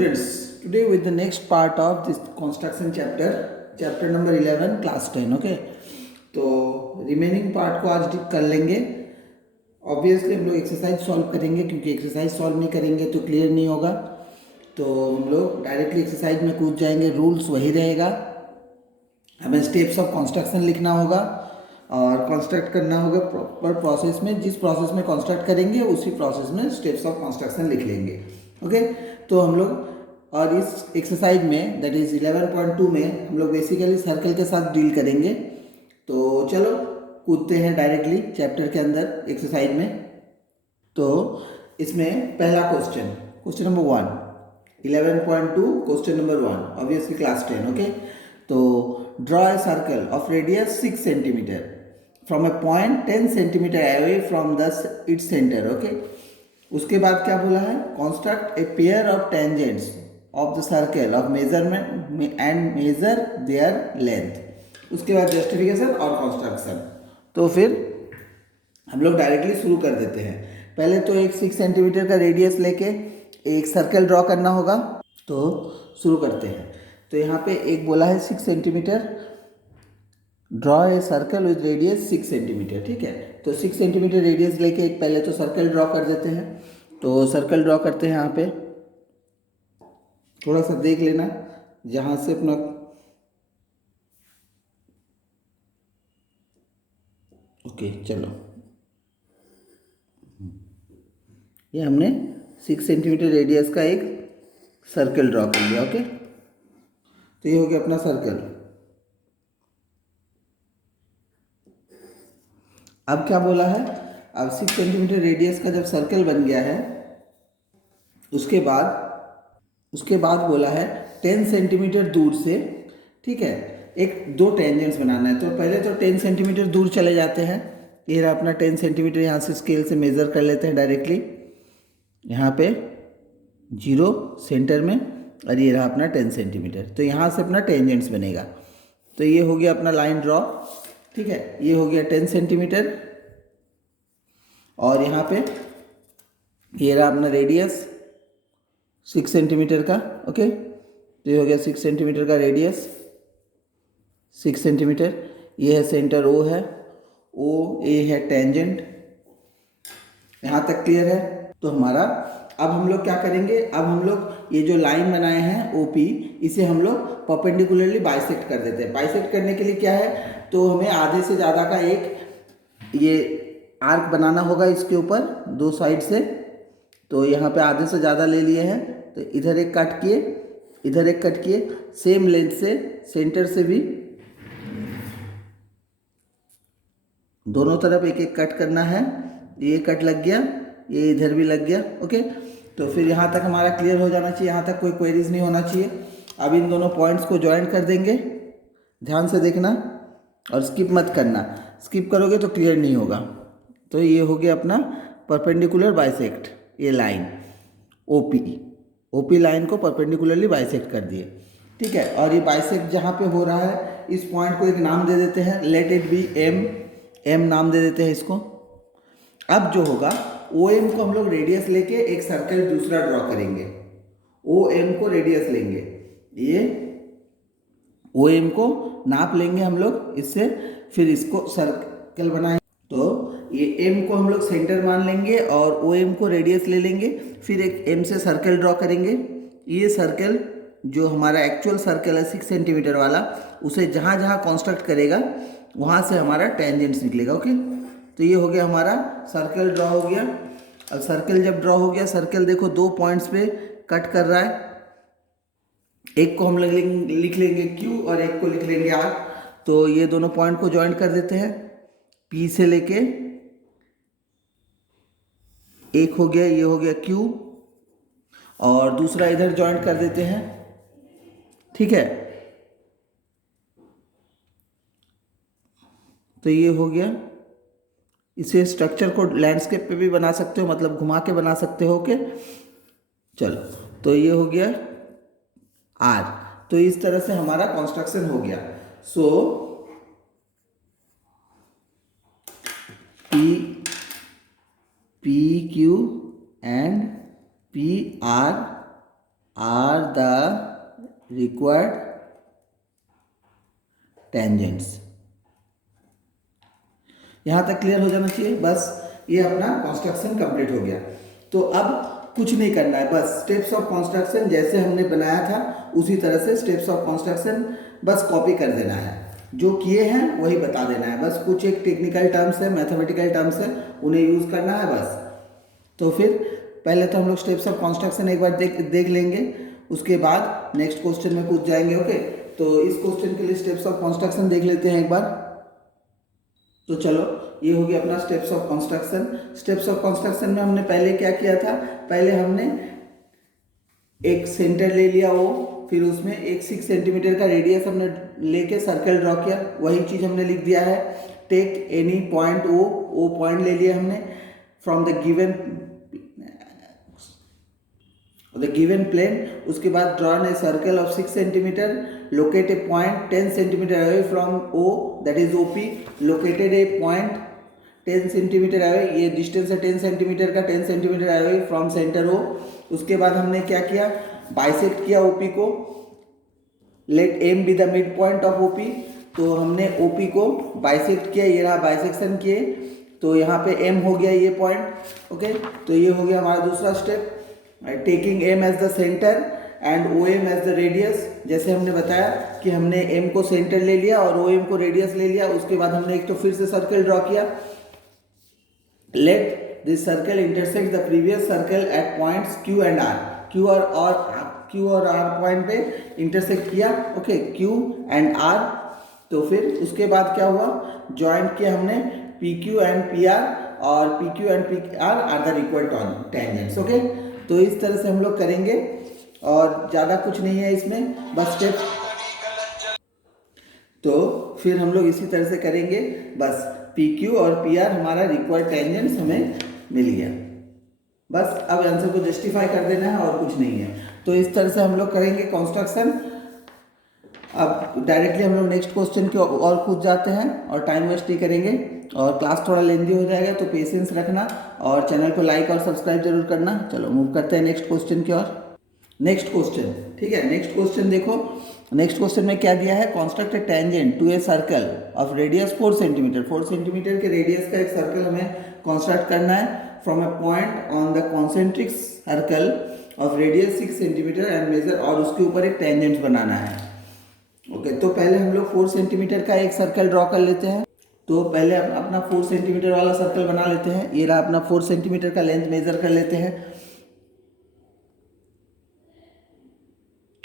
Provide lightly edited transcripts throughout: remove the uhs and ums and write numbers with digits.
students, today with the next part of this construction chapter number 11 class 10. Okay, तो remaining part को आज कर लेंगे. ऑब्वियसली हम लोग एक्सरसाइज सॉल्व करेंगे क्योंकि एक्सरसाइज सॉल्व नहीं करेंगे तो क्लियर नहीं होगा. तो हम लोग डायरेक्टली एक्सरसाइज में कूद जाएंगे. रूल्स वही रहेगा, हमें स्टेप्स ऑफ कंस्ट्रक्शन लिखना होगा और कंस्ट्रक्ट करना होगा प्रॉपर प्रोसेस में. जिस प्रोसेस में कंस्ट्रक्ट करेंगे उसी प्रोसेस में स्टेप्स ऑफ कंस्ट्रक्शन लिख लेंगे. ओके, तो हम लोग और इस एक्सरसाइज में दैट इज 11.2 में हम लोग बेसिकली सर्कल के साथ डील करेंगे. तो चलो कूदते हैं डायरेक्टली चैप्टर के अंदर एक्सरसाइज में. तो इसमें पहला question number 1, 11.2 question number 1, obviously class 10. Okay, तो draw a circle of radius 6 centimetre from a point 10 centimetre away from the its centre. Okay, उसके बाद क्या बोला है, construct a pair of tangents of the circle of measurement and measure their length. उसके बाद justification और construction. तो फिर हम लोग डायरेक्टली शुरू कर देते हैं. पहले तो एक 6 सेंटीमीटर का रेडियस लेके एक सर्कल ड्रॉ करना होगा. तो शुरू करते हैं. तो यहाँ पे एक बोला है 6 centimetre, draw a circle with radius 6 centimetre. ठीक है, तो 6 सेंटीमीटर रेडियस लेके एक पहले तो सर्कल ड्रॉ कर देते हैं. तो सर्कल ड्रॉ करते हैं. यहाँ पे थोड़ा सा देख लेना जहाँ से अपना ओके चलो, ये हमने 6 सेंटीमीटर रेडियस का एक सर्कल ड्रॉ कर लिया. ओके, तो ये हो गया अपना सर्कल. अब क्या बोला है, अब 6 सेंटीमीटर रेडियस का जब सर्कल बन गया है उसके बाद बोला है 10 सेंटीमीटर दूर से, ठीक है, एक दो टेंजेंट्स बनाना है. तो पहले तो 10 सेंटीमीटर दूर चले जाते हैं. ये रहा अपना 10 सेंटीमीटर, यहाँ से स्केल से मेज़र कर लेते हैं डायरेक्टली. यहाँ पे 0 सेंटर में और ये रहा अपना 10 सेंटीमीटर. तो यहाँ से अपना टेंजेंट्स बनेगा. तो ये हो गया अपना लाइन ड्रॉ. ठीक है, ये हो गया 10 सेंटीमीटर और यहाँ पे ये रहा अपना रेडियस 6 सेंटीमीटर का. ओके, तो ये हो गया 6 सेंटीमीटर का रेडियस, 6 सेंटीमीटर. ये है सेंटर ओ है, ओ ए है टेंजेंट. यहाँ तक क्लियर है. तो हमारा अब हम लोग क्या करेंगे, अब हम लोग ये जो लाइन बनाए हैं ओ पी, इसे हम लोग परपेंडिकुलरली बाइसेक्ट कर देते हैं. बाइसेक्ट करने के लिए क्या है, तो हमें आधे से ज़्यादा का एक ये आर्क बनाना होगा इसके ऊपर दो साइड से. तो यहाँ पे आधे से ज़्यादा ले लिए हैं. तो इधर एक कट किए, इधर एक कट किए, सेम लेंथ से सेंटर से भी दोनों तरफ एक एक कट करना है. ये कट लग गया, ये इधर भी लग गया. ओके, तो फिर यहाँ तक हमारा क्लियर हो जाना चाहिए, यहाँ तक कोई क्वेरीज नहीं होना चाहिए. अब इन दोनों पॉइंट्स को ज्वाइन कर देंगे. ध्यान से देखना और स्किप मत करना, स्किप करोगे तो क्लियर नहीं होगा. तो ये हो गया अपना परपेंडिकुलर बाइसेक्ट, ये लाइन ओपी लाइन को परपेंडिकुलरली बाइसेक्ट कर दिए. ठीक है, और ये बाइसेक्ट जहाँ पे हो रहा है इस पॉइंट को एक नाम दे देते हैं, लेट इट बी एम नाम दे देते हैं इसको. अब जो होगा ओ एम को हम लोग रेडियस लेके एक सर्कल दूसरा ड्रॉ करेंगे. ओ एम को रेडियस लेंगे, ये ओ एम को नाप लेंगे हम लोग इससे, फिर इसको सर्कल बनाएंगे. तो ये एम को हम लोग सेंटर मान लेंगे और ओ एम को रेडियस ले लेंगे. फिर एक एम से सर्कल ड्रॉ करेंगे. ये सर्कल जो हमारा एक्चुअल सर्कल है 6 सेंटीमीटर वाला, उसे जहाँ जहाँ कॉन्स्ट्रक्ट करेगा वहाँ से हमारा टेंजेंट्स निकलेगा. ओके, तो ये हो गया हमारा सर्कल ड्रॉ हो गया. अब सर्कल जब ड्रॉ हो गया, सर्कल देखो दो पॉइंट्स पे कट कर रहा है. एक को हम लिख लेंगे क्यू और एक को लिख लेंगे आर. तो ये दोनों पॉइंट को ज्वाइन कर देते हैं. पी से लेके एक हो गया, ये हो गया क्यू, और दूसरा इधर ज्वाइन कर देते हैं. ठीक है, तो ये हो गया. इसे स्ट्रक्चर को लैंडस्केप पे भी बना सकते हो, मतलब घुमा के बना सकते हो. ओके, चलो, तो ये हो गया आर. तो इस तरह से हमारा कंस्ट्रक्शन हो गया. So P Q and P R are the required tangents. यहाँ तक क्लियर हो जाना चाहिए। बस ये अपना कंस्ट्रक्शन कंप्लीट हो गया। तो अब कुछ नहीं करना है, बस स्टेप्स ऑफ कंस्ट्रक्शन जैसे हमने बनाया था उसी तरह से स्टेप्स ऑफ कंस्ट्रक्शन बस कॉपी कर देना है। जो किए हैं वही बता देना है। बस कुछ एक टेक्निकल टर्म्स है, मैथमेटिकल टर्म्स है, उन्हें यूज़ करना है बस। तो फिर पहले तो हम लोग स्टेप्स ऑफ कंस्ट्रक्शन एक बार देख लेंगे, उसके बाद नेक्स्ट क्वेश्चन में कूद जाएंगे। ओके, तो इस क्वेश्चन के लिए स्टेप्स ऑफ कंस्ट्रक्शन देख लेते हैं एक बार। तो चलो, ये हो गया अपना steps of construction. Steps of construction में हमने पहले क्या किया था, पहले हमने एक सेंटर ले लिया वो, फिर उसमें एक 6 सेंटीमीटर का रेडियस हमने लेके सर्कल ड्रॉ किया। वही चीज़ हमने लिख दिया है, take any point O point ले लिया हमने फ्रॉम द गिवन प्लेन। उसके बाद drawn a circle of 6 centimetre, locate a point 10 centimetre away from O, that is OP. Located a point 10 centimetre away, ये डिस्टेंस है 10 सेंटीमीटर का, 10 centimetre away from centre O. उसके बाद हमने क्या किया, बाइसेक्ट किया ओपी को। Let M be the midpoint of OP, तो हमने ओपी को बाइसेक्ट किया, ये रहा बाइसेक्शन किए, तो यहाँ पे एम हो गया ये पॉइंट। ओके, तो ये हो गया हमारा दूसरा step. Taking M as the centre and O M as the radius, जैसे हमने बताया कि हमने एम को सेंटर ले लिया और ओ एम को रेडियस ले लिया। उसके बाद हमने एक तो फिर से सर्कल ड्रॉ किया। Let this circle intersect the previous circle at points Q and R. Q और आर पॉइंट पे इंटरसेक्ट किया। Okay, Q and R. तो फिर उसके बाद क्या हुआ, ज्वाइंट किया हमने P Q and P R, और P Q and P R the required tangents. Okay, तो इस तरह से हम लोग करेंगे और ज़्यादा कुछ नहीं है इसमें, बस स्टेप। तो फिर हम लोग इसी तरह से करेंगे, बस पी क्यू और पी आर हमारा रिक्वायर्ड टेंजेंट्स हमें मिल गया। बस अब आंसर को जस्टिफाई कर देना है और कुछ नहीं है। तो इस तरह से हम लोग करेंगे कंस्ट्रक्शन। अब डायरेक्टली हम लोग नेक्स्ट क्वेश्चन की और कूद जाते हैं और टाइम वेस्ट नहीं करेंगे। और क्लास थोड़ा लेंदी हो जाएगा, तो पेशेंस रखना और चैनल को लाइक और सब्सक्राइब जरूर करना। चलो मूव करते हैं नेक्स्ट क्वेश्चन की ओर। नेक्स्ट क्वेश्चन, ठीक है, नेक्स्ट क्वेश्चन देखो। नेक्स्ट क्वेश्चन में क्या दिया है, construct a tangent to a circle of radius 4 centimetre. 4 centimetre के रेडियस का एक सर्कल हमें कंस्ट्रक्ट करना है from a point on the concentric circle of radius 6 centimetre and measure, और उसके ऊपर एक टेंजेंट बनाना है। ओके, तो पहले हम लोग 4 सेंटीमीटर का एक सर्कल ड्रॉ कर लेते हैं। तो पहले अपना 4 सेंटीमीटर वाला सर्कल बना लेते हैं। ये रहा अपना 4 सेंटीमीटर का लेंथ मेजर कर लेते हैं।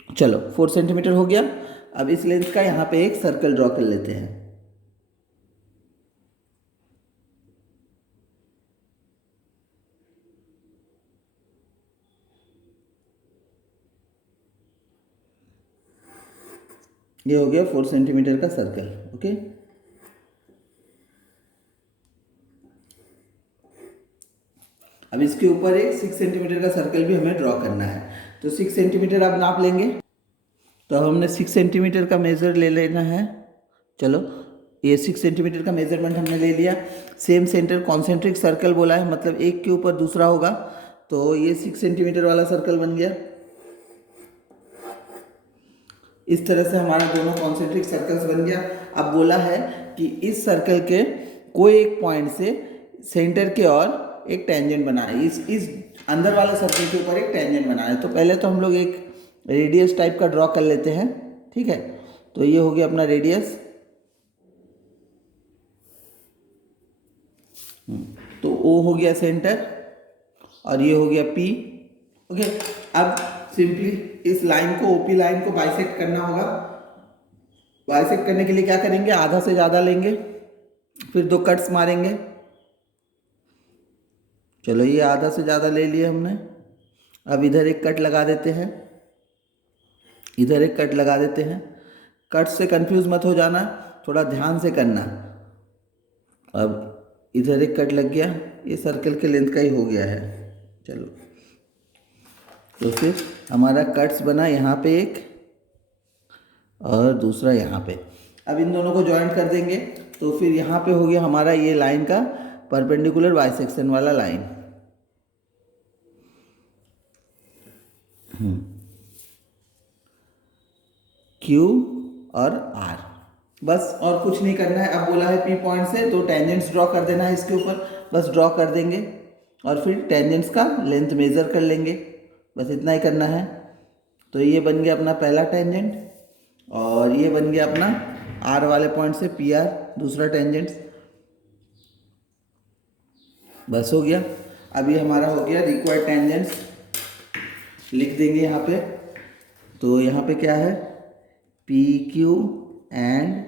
चलो 4 सेंटीमीटर हो गया। अब इस लेंथ का यहाँ पे एक सर्कल ड्रॉ कर लेते हैं। ये हो गया 4 सेंटीमीटर का सर्कल। ओके, अब इसके ऊपर एक 6 सेंटीमीटर का सर्कल भी हमें ड्रॉ करना है। तो 6 सेंटीमीटर अब नाप लेंगे। तो अब हमने 6 सेंटीमीटर का मेज़र ले लेना है। चलो, ये 6 सेंटीमीटर का मेजरमेंट हमने ले लिया। सेम सेंटर कॉन्सेंट्रिक सर्कल बोला है, मतलब एक के ऊपर दूसरा होगा। तो ये 6 सेंटीमीटर वाला सर्कल बन गया। इस तरह से हमारा दोनों कॉन्सेंट्रिक सर्कल्स बन गया। अब बोला है कि इस सर्कल के कोई एक पॉइंट से सेंटर के और एक टेंजेंट बनाना है। इस अंदर वाला सर्कल के ऊपर एक टेंजेंट बनाना है। तो पहले तो हम लोग एक रेडियस टाइप का ड्रॉ कर लेते हैं। ठीक है, तो ये हो गया अपना रेडियस। तो ओ हो गया सेंटर और ये हो गया पी। ओके, अब सिंपली इस लाइन को, ओपी लाइन को बाइसेक्ट करना होगा। बाइसेक्ट करने के लिए क्या करेंगे, आधा से ज़्यादा लेंगे, फिर 2 कट्स मारेंगे। चलो, ये आधा से ज़्यादा ले लिए हमने। अब इधर एक कट लगा देते हैं, इधर एक कट लगा देते हैं। कट से कंफ्यूज मत हो जाना, थोड़ा ध्यान से करना। अब इधर एक कट लग गया, ये सर्कल के लेंथ का ही हो गया है। चलो, तो फिर हमारा कट्स बना यहाँ पे एक और दूसरा यहाँ पे। अब इन दोनों को ज्वाइंट कर देंगे। तो फिर यहाँ पे हो गया हमारा ये लाइन का परपेंडिकुलर बाइसेक्शन वाला लाइन। क्यू और आर, बस और कुछ नहीं करना है। अब बोला है पी पॉइंट से तो टेंजेंट्स ड्रॉ कर देना है इसके ऊपर, बस ड्रॉ कर देंगे और फिर टेंजेंट्स का लेंथ मेज़र कर लेंगे, बस इतना ही करना है। तो ये बन गया अपना पहला टेंजेंट और ये बन गया अपना आर वाले पॉइंट से पी आर दूसरा टेंजेंट, बस हो गया। अभी हमारा हो गया रिक्वायर्ड टेंजेंट्स, लिख देंगे यहाँ पे। तो यहाँ पे क्या है, P Q and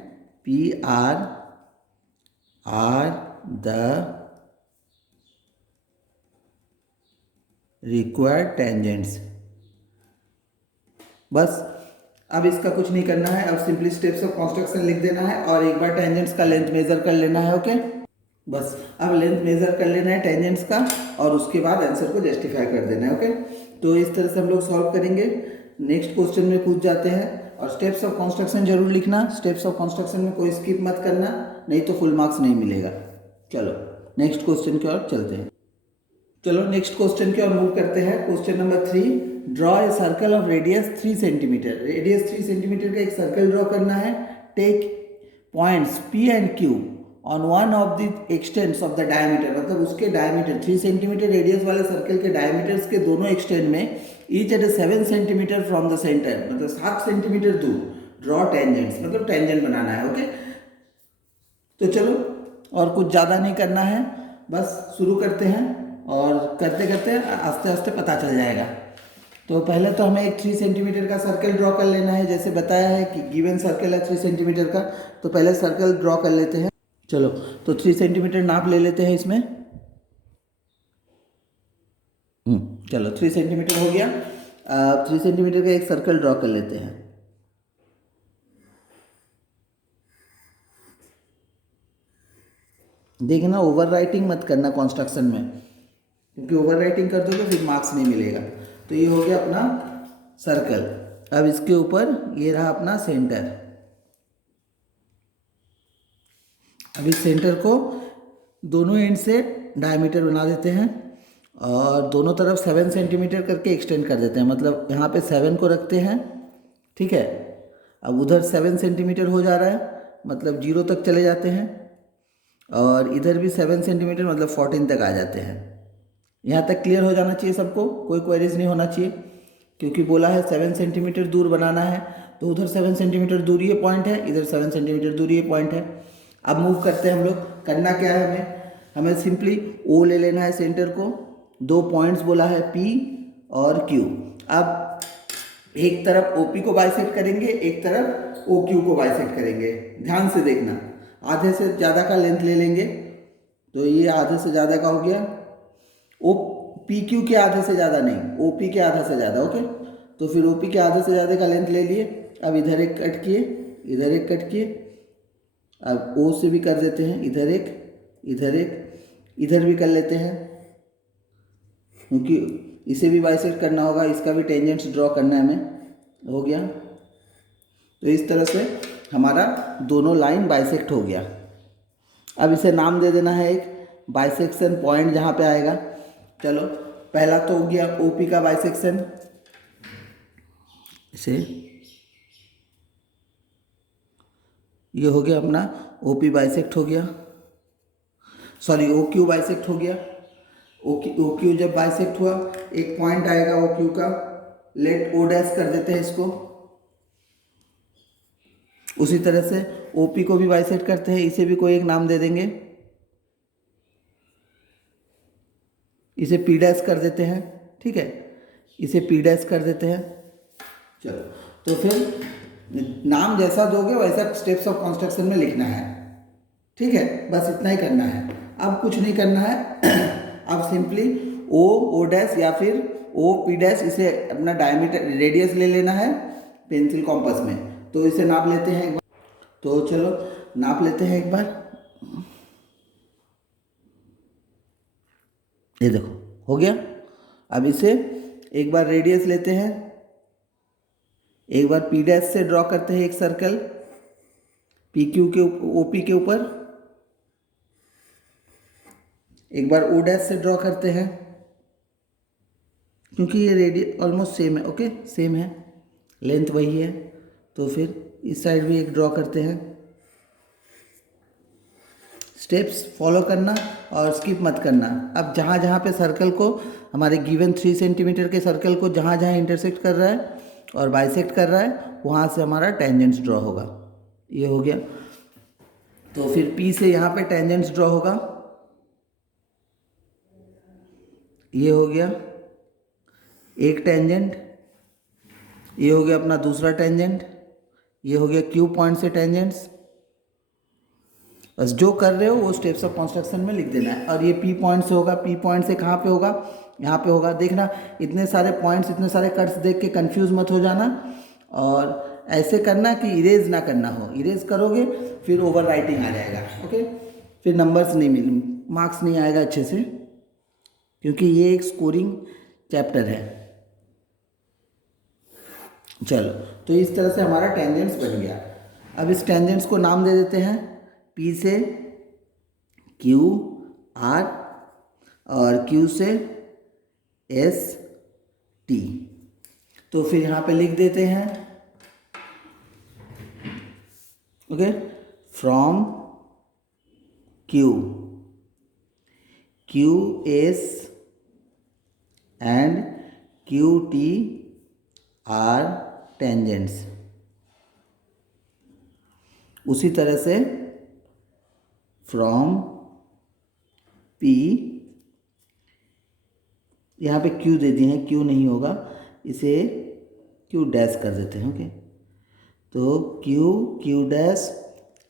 P R the required tangents, बस। अब इसका कुछ नहीं करना है, अब सिंपली स्टेप्स ऑफ कंस्ट्रक्शन लिख देना है और एक बार टेंजेंट्स का लेंथ मेजर कर लेना है। ओके, बस अब लेंथ मेजर कर लेना है टेंजेंट्स का और उसके बाद आंसर को जस्टिफाई कर देना है। ओके, तो इस तरह से हम लोग सॉल्व करेंगे। नेक्स्ट क्वेश्चन में पूछ जाते हैं और स्टेप्स ऑफ कंस्ट्रक्शन जरूर लिखना, स्टेप्स ऑफ कंस्ट्रक्शन में कोई स्किप मत करना, नहीं तो फुल मार्क्स नहीं मिलेगा। चलो नेक्स्ट क्वेश्चन की ओर चलते हैं। चलो नेक्स्ट क्वेश्चन की ओर मूव करते हैं। Question number 3, draw a circle of radius 3 centimetre. Radius 3 centimetre का एक सर्कल ड्रॉ करना है। Take points P and Q on one of the extents of the diameter, मतलब उसके डायमीटर 3 सेंटीमीटर रेडियस वाले सर्कल के डायमीटर्स के दोनों एक्सटेंट में each at 7 centimetre from the centre, मतलब 7 सेंटीमीटर दूर ड्रॉ टेंजेंट्स, मतलब टेंजेंट बनाना है। ओके, तो चलो और कुछ ज़्यादा नहीं करना है, बस शुरू करते हैं और करते करते आस्ते आस्ते पता चल जाएगा। तो पहले तो हमें एक 3 सेंटीमीटर का सर्कल ड्रॉ कर लेना है, जैसे बताया है कि गिवन सर्कल है 3 सेंटीमीटर का, तो पहले सर्कल ड्रॉ कर लेते हैं। चलो तो 3 सेंटीमीटर नाप ले लेते हैं इसमें। चलो 3 सेंटीमीटर हो गया। 3 सेंटीमीटर का एक सर्कल ड्रॉ कर लेते हैं। देखना ओवर राइटिंग मत करना कंस्ट्रक्शन में, क्योंकि ओवर राइटिंग कर दो तो फिर मार्क्स नहीं मिलेगा। तो ये हो गया अपना सर्कल। अब इसके ऊपर ये रहा अपना सेंटर। अब इस सेंटर को दोनों एंड से डायमीटर बना देते हैं और दोनों तरफ 7 सेंटीमीटर करके एक्सटेंड कर देते हैं, मतलब यहाँ पे 7 को रखते हैं, ठीक है। अब उधर 7 सेंटीमीटर हो जा रहा है, मतलब 0 तक चले जाते हैं और इधर भी 7 सेंटीमीटर मतलब 14 तक आ जाते हैं। यहाँ तक क्लियर हो जाना चाहिए सबको, कोई क्वेरीज नहीं होना चाहिए, क्योंकि बोला है 7 सेंटीमीटर दूर बनाना है, तो उधर 7 सेंटीमीटर दूर ये पॉइंट है, इधर 7 सेंटीमीटर दूर ये पॉइंट है। अब मूव करते हैं हम लोग। करना क्या है, हमें सिंपली O ले लेना है सेंटर को, 2 पॉइंट्स बोला है P और Q। अब एक तरफ OP को बाइसेक्ट करेंगे, एक तरफ OQ को बाइसेक्ट करेंगे। ध्यान से देखना, आधे से ज़्यादा का लेंथ ले लेंगे, तो ये आधे से ज़्यादा का हो गया। PQ के आधे से ज़्यादा नहीं, OP के आधा से ज़्यादा। ओके, तो फिर OP के आधे से ज़्यादा का लेंथ ले लिए। अब इधर एक कट किए, इधर एक कट किए। अब O से भी कर देते हैं, इधर एक, इधर एक, इधर भी कर लेते हैं, क्योंकि इसे भी बाइसेक्ट करना होगा, इसका भी टेंजेंट्स ड्रॉ करना है हमें। हो गया, तो इस तरह से हमारा दोनों लाइन बाइसेक्ट हो गया। अब इसे नाम दे देना है एक बाइसेक्शन पॉइंट जहाँ पे आएगा। चलो पहला तो हो गया OP का बाइसेक्शन, इसे ये हो गया अपना OP बाइसेक्ट हो गया, सॉरी OQ बाइसेक्ट हो गया। OQ जब बाइसेक्ट हुआ, एक पॉइंट आएगा OQ का, लेट O डैश कर देते हैं इसको। उसी तरह से OP को भी बाइसेक्ट करते हैं, इसे भी कोई एक नाम दे देंगे, इसे P डैश कर देते हैं, ठीक है, इसे P डैश कर देते हैं। चलो तो फिर नाम जैसा दोगे वैसा स्टेप्स ऑफ कंस्ट्रक्शन में लिखना है, ठीक है, बस इतना ही करना है, अब कुछ नहीं करना है। अब सिंपली O डैश या फिर OP डैश, इसे अपना डायमीटर रेडियस ले लेना है पेंसिल कॉम्पस में। तो इसे नाप लेते हैं एक बार, तो चलो नाप लेते हैं एक बार। ये देखो हो गया। अब इसे एक बार रेडियस लेते हैं, एक बार P डैश से ड्रॉ करते हैं एक सर्कल PQ के OP के ऊपर, एक बार O डैश से ड्रॉ करते हैं, क्योंकि ये रेडियस ऑलमोस्ट सेम है। ओके, सेम है, लेंथ वही है, तो फिर इस साइड भी एक ड्रॉ करते हैं। स्टेप्स फॉलो करना और स्किप मत करना। अब जहाँ जहाँ पे सर्कल को, हमारे गिवन 3 सेंटीमीटर के सर्कल को जहाँ जहाँ इंटरसेक्ट कर रहा है और बाइसेक्ट कर रहा है, वहाँ से हमारा टेंजेंट्स ड्रॉ होगा। ये हो गया। तो फिर P से यहाँ पे टेंजेंट्स ड्रॉ होगा। ये हो गया एक टेंजेंट, ये हो गया अपना दूसरा टेंजेंट, ये हो गया Q पॉइंट से टेंजेंट्स। बस जो कर रहे हो वो स्टेप्स ऑफ कंस्ट्रक्शन में लिख देना है। और ये P पॉइंट से होगा। P पॉइंट से कहाँ पे होगा? यहाँ पे होगा। देखना, इतने सारे पॉइंट्स, इतने सारे कट्स देख के कंफ्यूज मत हो जाना, और ऐसे करना कि इरेज ना करना हो। इरेज करोगे फिर ओवर राइटिंग आ जाएगा। ओके, फिर नंबर्स नहीं मिल, मार्क्स नहीं आएगा अच्छे से, क्योंकि ये एक स्कोरिंग चैप्टर है। चलो, तो इस तरह से हमारा टेंजेंट्स बन गया। अब इस टेंजेंट्स को नाम दे देते हैं। P से Q R और Q से S T। तो फिर यहाँ पे लिख देते हैं, okay, from Q, Q S एंड Q T आर टेंजेंट्स। उसी तरह से फ्रॉम P, यहाँ पे Q दे दिए हैं, Q नहीं होगा, इसे Q डैश कर देते हैं। ओके, तो Q डैश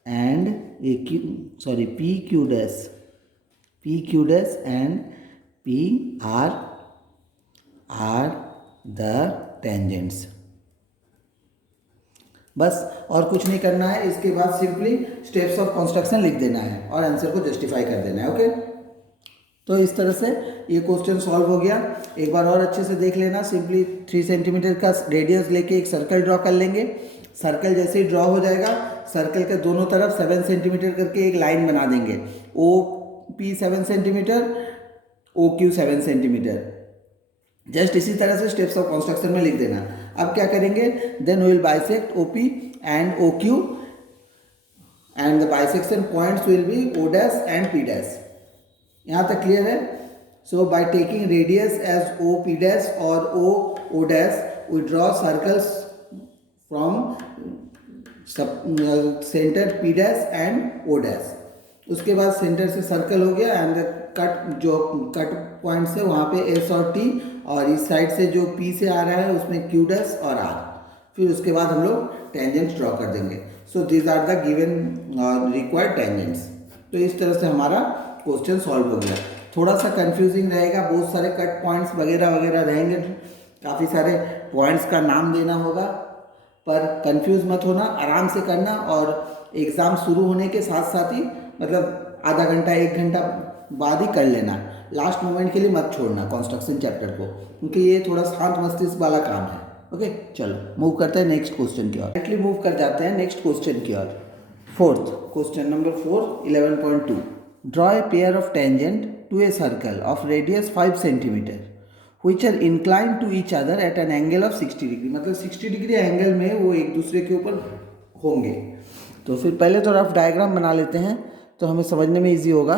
एंड ये P Q dash and P are the tangents. बस, और कुछ नहीं करना है। इसके बाद सिंपली स्टेप्स ऑफ कंस्ट्रक्शन लिख देना है और आंसर को जस्टिफाई कर देना है। ओके, तो इस तरह से ये क्वेश्चन सॉल्व हो गया। एक बार और अच्छे से देख लेना। सिंपली 3 सेंटीमीटर का रेडियस लेके एक सर्कल ड्रॉ कर लेंगे। सर्कल जैसे ही ड्रॉ हो जाएगा, सर्कल के दोनों तरफ 7 सेंटीमीटर करके एक लाइन बना देंगे। OP 7 centimetre, OQ 7 centimetre. Just इसी तरह से स्टेप्स ऑफ कंस्ट्रक्शन में लिख देना। अब क्या करेंगे? Then we will bisect OP and OQ and the bisection points will be O dash and P dash. यहाँ तक क्लियर है? So by taking radius as OP dash और O dash, we draw circles from centre P dash and O dash. उसके बाद centre से circle हो गया and cut, जो कट पॉइंट्स है वहाँ पे S और T, और इस साइड से जो P से आ रहा है उसमें Q डैश और R। फिर उसके बाद हम लोग टेंजेंट्स ड्रॉ कर देंगे। So these are the given required tangents. तो इस तरह से हमारा क्वेश्चन सॉल्व हो गया। थोड़ा सा कंफ्यूजिंग रहेगा, बहुत सारे कट पॉइंट्स वगैरह वगैरह रहेंगे, काफ़ी सारे पॉइंट्स का नाम देना होगा, पर कंफ्यूज मत होना, आराम से करना। और एग्ज़ाम शुरू होने के साथ साथ ही, मतलब आधा घंटा 1 घंटा बाद ही कर लेना। लास्ट मोमेंट के लिए मत छोड़ना कंस्ट्रक्शन चैप्टर को, क्योंकि ये थोड़ा शांत मस्तिष्क वाला काम है। ओके, चलो मूव करते हैं नेक्स्ट क्वेश्चन की ओर। डायरेक्टली मूव कर जाते हैं नेक्स्ट क्वेश्चन की ओर। Fourth question, number 4, 11.2। Draw a pair of tangent to a circle of radius 5 centimetre which are inclined to each other at an angle of 60 degree. मतलब 60 degree angle में वो एक दूसरे के ऊपर होंगे। तो फिर पहले तो रफ डायग्राम बना लेते हैं, तो हमें समझने में इजी होगा।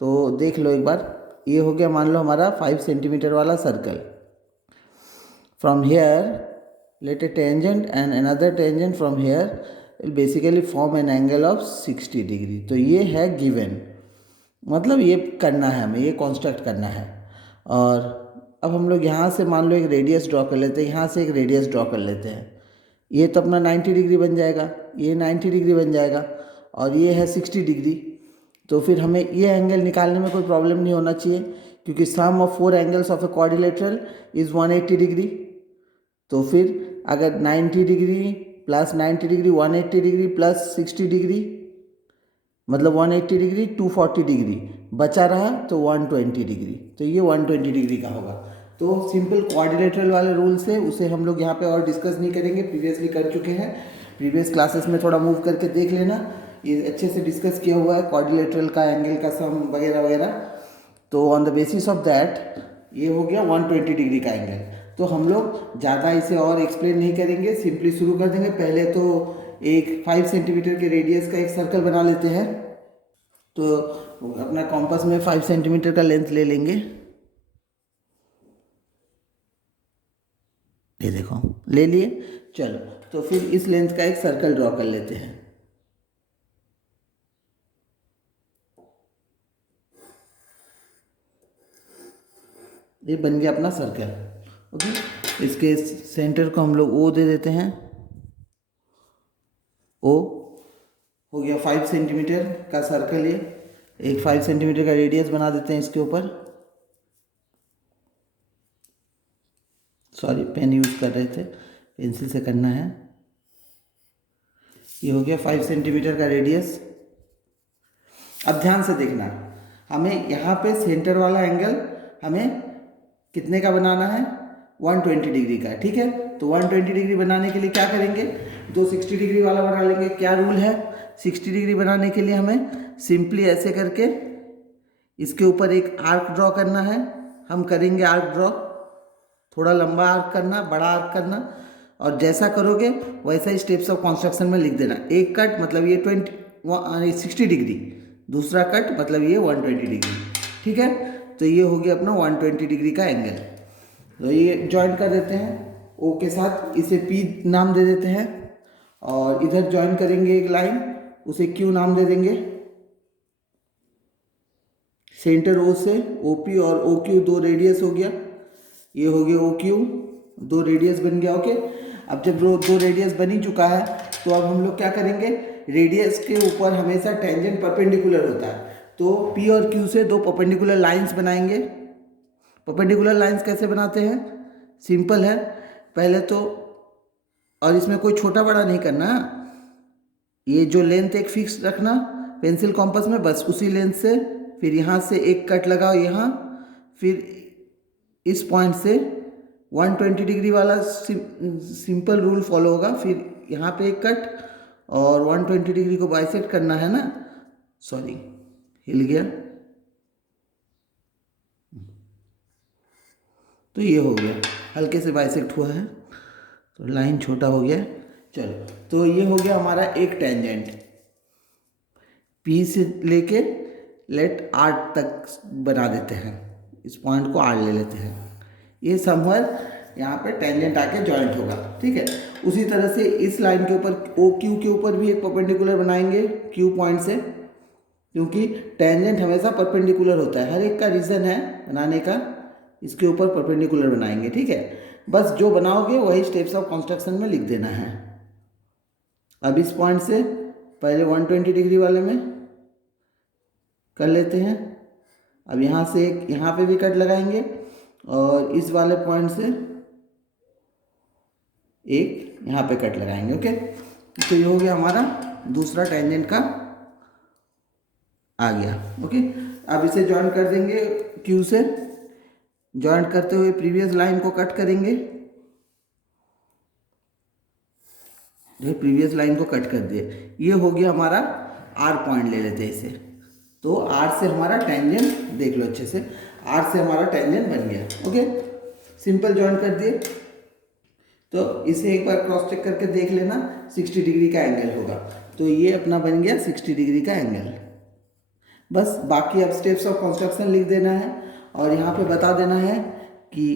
तो देख लो एक बार। ये हो गया, मान लो हमारा 5 सेंटीमीटर वाला circle. From here let a tangent and another tangent from here basically form an angle of 60 degree. तो ये है गिवन, मतलब ये करना है हमें, ये कॉन्स्ट्रक्ट करना है। और अब हम लोग यहाँ से मान लो एक रेडियस ड्रॉ कर लेते हैं, यहाँ से एक रेडियस ड्रॉ कर लेते हैं। ये तो अपना 90 डिग्री बन जाएगा, ये 90 डिग्री बन जाएगा, और ये है 60 डिग्री। तो फिर हमें ये एंगल निकालने में कोई प्रॉब्लम नहीं होना चाहिए, क्योंकि sum of 4 angles of a quadrilateral is 180 degree. तो फिर अगर 90 degree plus 90 degree 180 degree plus 60 degree, मतलब 180 डिग्री 240 डिग्री बचा रहा तो 120 डिग्री। तो ये 120 डिग्री का होगा। तो सिंपल क्वाड्रिलेटरल वाले रूल से उसे हम लोग यहाँ पे और डिस्कस नहीं करेंगे, प्रीवियसली कर चुके हैं। प्रीवियस क्लासेस में थोड़ा मूव करके देख लेना, ये अच्छे से डिस्कस किया हुआ है क्वाड्रिलेटरल का एंगल का सम वगैरह वगैरह। तो on the basis of that ये हो गया 120 डिग्री का एंगल। तो हम लोग ज़्यादा इसे और एक्सप्लेन नहीं करेंगे, सिंपली शुरू कर देंगे। पहले तो एक 5 सेंटीमीटर के रेडियस का एक सर्कल बना लेते हैं। तो अपना कॉम्पास में 5 सेंटीमीटर का लेंथ ले लेंगे, ये देखो ले लिए। चलो तो फिर इस लेंथ का एक सर्कल ड्रॉ कर लेते हैं। ये बन गया अपना सर्कल। ओके, इसके सेंटर को हम लोग ओ दे देते हैं। ओ हो गया 5 सेंटीमीटर का सर्कल। ये एक 5 सेंटीमीटर का रेडियस बना देते हैं इसके ऊपर। सॉरी, पेन यूज़ कर रहे थे, पेंसिल से करना है। ये हो गया 5 सेंटीमीटर का रेडियस। अब ध्यान से देखना, हमें यहाँ पे सेंटर वाला एंगल हमें कितने का बनाना है, 120 डिग्री का, ठीक है। तो 120 डिग्री बनाने के लिए क्या करेंगे, 260 डिग्री वाला बना लेंगे। क्या रूल है, 60 डिग्री बनाने के लिए हमें सिंपली ऐसे करके इसके ऊपर एक आर्क ड्रॉ करना है। हम करेंगे आर्क ड्रॉ, थोड़ा लंबा आर्क करना, बड़ा आर्क करना, और जैसा करोगे वैसा ही स्टेप्स ऑफ कंस्ट्रक्शन में लिख देना। एक कट मतलब ये 60 डिग्री, दूसरा कट मतलब ये 120 डिग्री, ठीक है। तो ये हो गया अपना 120 डिग्री का एंगल। तो ये ज्वाइन कर देते हैं ओ के साथ, इसे पी नाम दे देते हैं। और इधर ज्वाइन करेंगे एक लाइन, उसे क्यू नाम दे देंगे। सेंटर ओ से ओ पी और ओ क्यू दो रेडियस हो गया, ये हो गया ओ क्यू, दो रेडियस बन गया। ओके, अब जब दो रेडियस बन ही चुका है तो अब हम लोग क्या करेंगे, रेडियस के ऊपर हमेशा टेंजेंट परपेंडिकुलर होता है। तो पी और क्यू से दो परपेंडिकुलर लाइंस बनाएंगे। परपेंडिकुलर लाइंस कैसे बनाते हैं, सिंपल है। पहले तो, और इसमें कोई छोटा बड़ा नहीं करना, ये जो लेंथ एक फिक्स रखना पेंसिल कॉम्पास में, बस उसी लेंथ से फिर यहाँ से एक कट लगाओ यहाँ, फिर इस पॉइंट से 120 डिग्री वाला सिंपल रूल फॉलो होगा। फिर यहाँ पे एक कट और 120 डिग्री को बाइसेक्ट करना है ना, सॉरी हिल गया, तो ये हो गया, हल्के से बाइसेक्ट हुआ है तो लाइन छोटा हो गया। चलो, तो ये हो गया हमारा एक टेंजेंट, पी से लेके लेट आर तक बना देते हैं। इस पॉइंट को आर ले लेते हैं, ये समवेयर यहाँ पे टेंजेंट आके जॉइंट होगा, ठीक है। उसी तरह से इस लाइन के ऊपर ओ क्यू के ऊपर भी एक परपेंडिकुलर बनाएंगे क्यू पॉइंट से, क्योंकि टेंजेंट हमेशा परपेंडिकुलर होता है। हर एक का रीज़न है बनाने का, इसके ऊपर परपेंडिकुलर बनाएंगे, ठीक है। बस जो बनाओगे वही स्टेप्स ऑफ कंस्ट्रक्शन में लिख देना है। अब इस पॉइंट से पहले 120 डिग्री वाले में कर लेते हैं। अब यहाँ से एक यहाँ पे भी कट लगाएंगे और इस वाले पॉइंट से एक यहाँ पे कट लगाएंगे। ओके, तो ये हो गया हमारा दूसरा टेंजेंट का आ गया। ओके, अब इसे ज्वाइन कर देंगे क्यू से, ज्वाइन करते हुए प्रीवियस लाइन को कट करेंगे। ये प्रीवियस लाइन को कट कर दिए, ये हो गया हमारा आर पॉइंट, ले लेते हैं इसे। तो आर से हमारा टेंजेंट देख लो अच्छे से, आर से हमारा टेंजेंट बन गया। ओके, सिंपल ज्वाइन कर दिए। तो इसे एक बार क्रॉस चेक करके देख लेना, 60 डिग्री का एंगल होगा। तो ये अपना बन गया 60 डिग्री का एंगल। बस बाकी अब स्टेप्स ऑफ कंस्ट्रक्शन लिख देना है और यहाँ पे बता देना है कि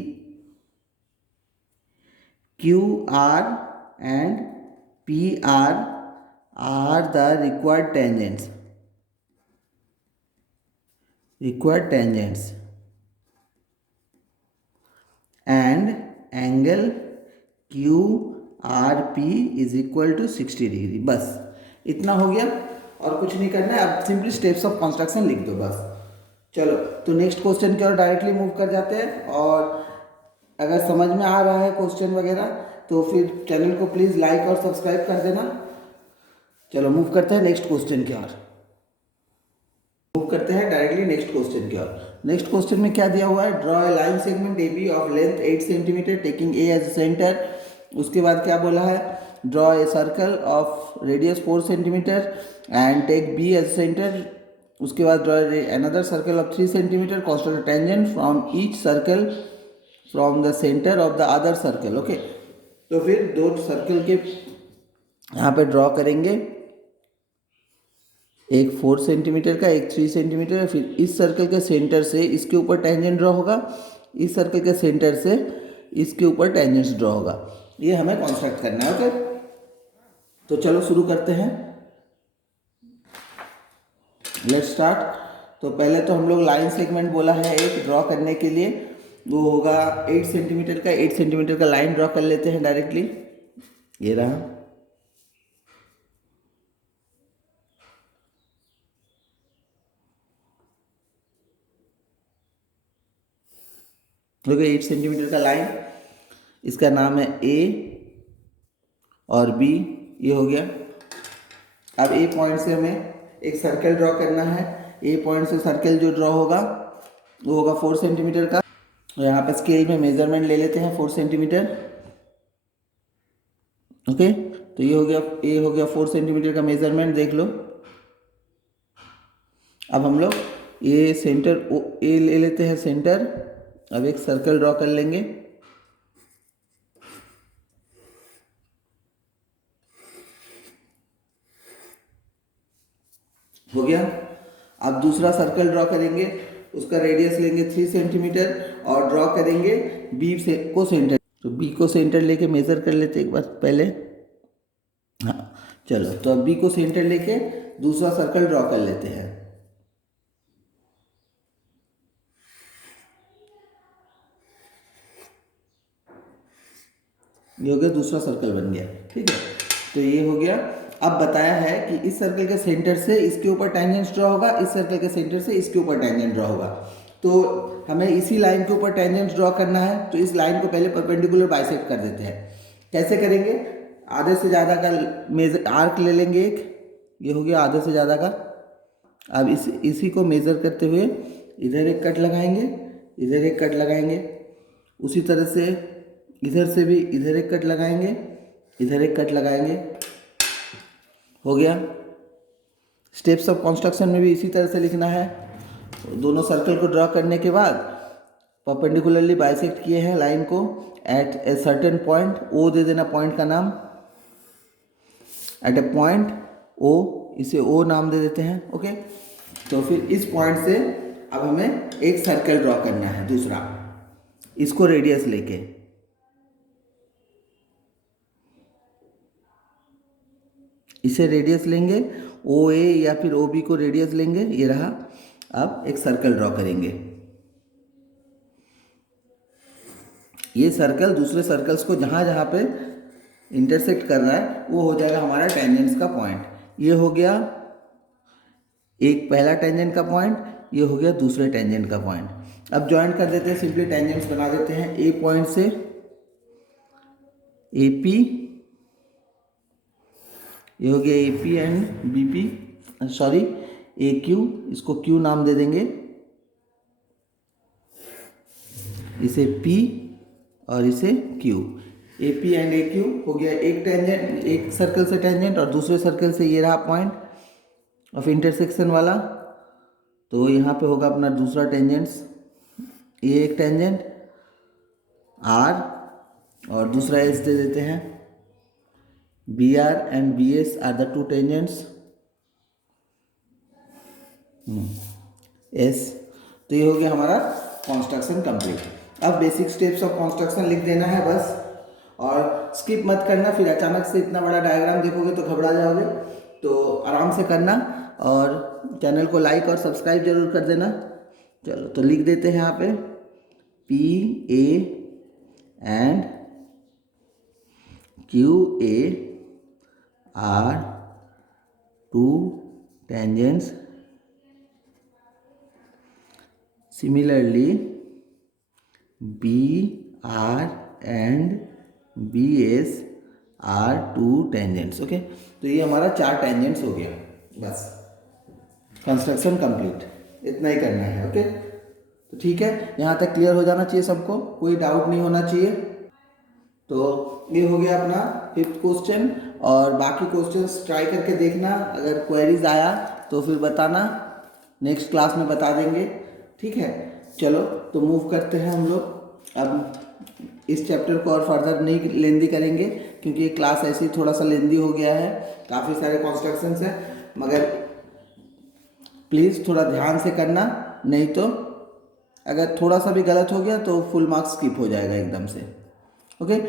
Q R and P R the required tangents and angle Q R P is equal to 60 degree. बस इतना हो गया और कुछ नहीं करना है। अब सिंपली स्टेप्स ऑफ कंस्ट्रक्शन लिख दो बस। चलो, तो नेक्स्ट क्वेश्चन की ओर डायरेक्टली मूव कर जाते हैं। और अगर समझ में आ रहा है क्वेश्चन वगैरह तो फिर चैनल को प्लीज़ लाइक और सब्सक्राइब कर देना। चलो मूव करते हैं नेक्स्ट क्वेश्चन की ओर, मूव करते हैं डायरेक्टली नेक्स्ट क्वेश्चन की ओर। नेक्स्ट क्वेश्चन में क्या दिया हुआ है, draw a line segment A B of length 8 centimetre taking A as centre. उसके बाद क्या बोला है, draw a circle of radius 4 centimetre and take B as centre. उसके बाद draw another circle of 3 centimetre, construct tangent from each circle from the centre of the other circle. Okay, तो फिर दो सर्कल के यहाँ पे ड्रॉ करेंगे, एक 4 सेंटीमीटर का, एक 3 सेंटीमीटर। फिर इस सर्कल के सेंटर से इसके ऊपर टेंजेंट ड्रॉ होगा, इस सर्कल के सेंटर से इसके ऊपर टेंजेंट्स ड्रॉ होगा। ये हमें कंस्ट्रक्ट करना है। ओके, तो चलो शुरू करते हैं, लेट्स स्टार्ट। तो पहले तो हम लोग लाइन सेगमेंट बोला है एक ड्रॉ करने के लिए, वो होगा 8 सेंटीमीटर का। 8 सेंटीमीटर का लाइन ड्रॉ कर लेते हैं डायरेक्टली, ये रहा। देखिए 8 सेंटीमीटर का लाइन, इसका नाम है ए और बी, ये हो गया। अब ए पॉइंट से हमें एक सर्कल ड्रॉ करना है। ए पॉइंट से सर्कल जो ड्रॉ होगा वो होगा 4 सेंटीमीटर का। यहाँ पे स्केल में मेजरमेंट ले लेते हैं 4 सेंटीमीटर। ओके, तो ये हो गया, ए हो गया 4 सेंटीमीटर का मेजरमेंट, देख लो। अब हम लोग ए सेंटर ए ले लेते हैं सेंटर। अब एक सर्कल ड्रॉ कर लेंगे, हो गया। अब दूसरा सर्कल ड्रॉ करेंगे, उसका रेडियस लेंगे 3 सेंटीमीटर और ड्रॉ करेंगे बी से को सेंटर। तो बी को सेंटर लेके मेज़र कर लेते एक बार पहले। हाँ चलो, तो अब बी को सेंटर लेके दूसरा सर्कल ड्रॉ कर लेते हैं। ये हो गया, दूसरा सर्कल बन गया। ठीक है, तो ये हो गया। अब बताया है कि इस सर्कल के सेंटर से इसके ऊपर टेंजेंट ड्रॉ होगा, इस सर्कल के सेंटर से इसके ऊपर टेंजेंट ड्रॉ होगा। तो हमें इसी लाइन के ऊपर टेंजेंट ड्रॉ करना है, तो इस लाइन को पहले परपेंडिकुलर बाइसेक्ट कर देते हैं। कैसे करेंगे? आधे से ज़्यादा का मेजर आर्क ले लेंगे एक, ये हो गया आधे से ज़्यादा का। अब इसी को मेज़र करते हुए इधर एक कट लगाएंगे, इधर एक कट लगाएंगे, उसी तरह से इधर से भी इधर एक कट लगाएंगे, इधर एक कट लगाएंगे, हो गया। स्टेप्स ऑफ कंस्ट्रक्शन में भी इसी तरह से लिखना है। दोनों सर्कल को ड्रॉ करने के बाद परपेंडिकुलरली बाइसेक्ट किए हैं लाइन को एट ए सर्टेन पॉइंट, ओ दे देना पॉइंट का नाम, एट ए पॉइंट ओ, इसे ओ नाम दे देते हैं। ओके, तो फिर इस पॉइंट से अब हमें एक सर्कल ड्रॉ करना है दूसरा, इसको रेडियस लेके। इसे रेडियस लेंगे, ओ ए या फिर ओ बी को रेडियस लेंगे, ये रहा। अब एक सर्कल ड्रॉ करेंगे, ये सर्कल दूसरे सर्कल्स को जहाँ जहाँ पे इंटरसेक्ट कर रहा है वो हो जाएगा हमारा टेंजेंट्स का पॉइंट। ये हो गया एक पहला टेंजेंट का पॉइंट, ये हो गया दूसरे टेंजेंट का पॉइंट। अब ज्वाइन कर देते हैं, सिंपली टेंजेंट्स बना देते हैं। ए पॉइंट से ए पी, ये हो गया A P and B P, sorry A Q, इसको क्यू नाम दे देंगे, इसे पी और इसे Q. A P and A Q हो गया एक टेंजेंट, एक सर्कल से टेंजेंट और दूसरे सर्कल से ये रहा पॉइंट ऑफ इंटरसेक्शन वाला। तो यहाँ पे होगा अपना दूसरा टेंजेंट्स, ये एक टेंजेंट आर और दूसरा एस दे देते हैं। B R and B S are the two tangents S. तो ये हो गया हमारा कंस्ट्रक्शन कंप्लीट। अब बेसिक स्टेप्स ऑफ कंस्ट्रक्शन लिख देना है बस, और स्किप मत करना, फिर अचानक से इतना बड़ा डायग्राम देखोगे तो घबरा जाओगे। तो आराम से करना और चैनल को लाइक और सब्सक्राइब जरूर कर देना। चलो, तो लिख देते हैं यहाँ पे P A and Q A R to tangents, similarly BR and BS are two tangents। Okay, तो ये हमारा 4 टेंजेंट्स हो गया, बस कंस्ट्रक्शन कंप्लीट, इतना ही करना है। ओके, तो ठीक है, यहाँ तक क्लियर हो जाना चाहिए सबको, कोई डाउट नहीं होना चाहिए। तो ये हो गया अपना 5th क्वेश्चन, और बाकी क्वेश्चंस ट्राई करके देखना, अगर क्वेरीज आया तो फिर बताना, नेक्स्ट क्लास में बता देंगे। ठीक है, चलो तो मूव करते हैं हम लोग अब इस चैप्टर को और फर्दर नहीं लेंदी करेंगे क्योंकि ये क्लास ऐसे ही थोड़ा सा लेंदी हो गया है, काफ़ी सारे कॉन्स्ट्रक्शंस हैं, मगर प्लीज़ थोड़ा ध्यान से करना, नहीं तो अगर थोड़ा सा भी गलत हो गया तो फुल मार्क्स स्किप हो जाएगा एकदम से। ओके,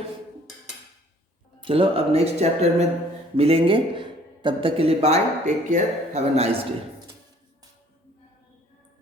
चलो अब नेक्स्ट चैप्टर में मिलेंगे, तब तक के लिए bye, take care, have a nice day.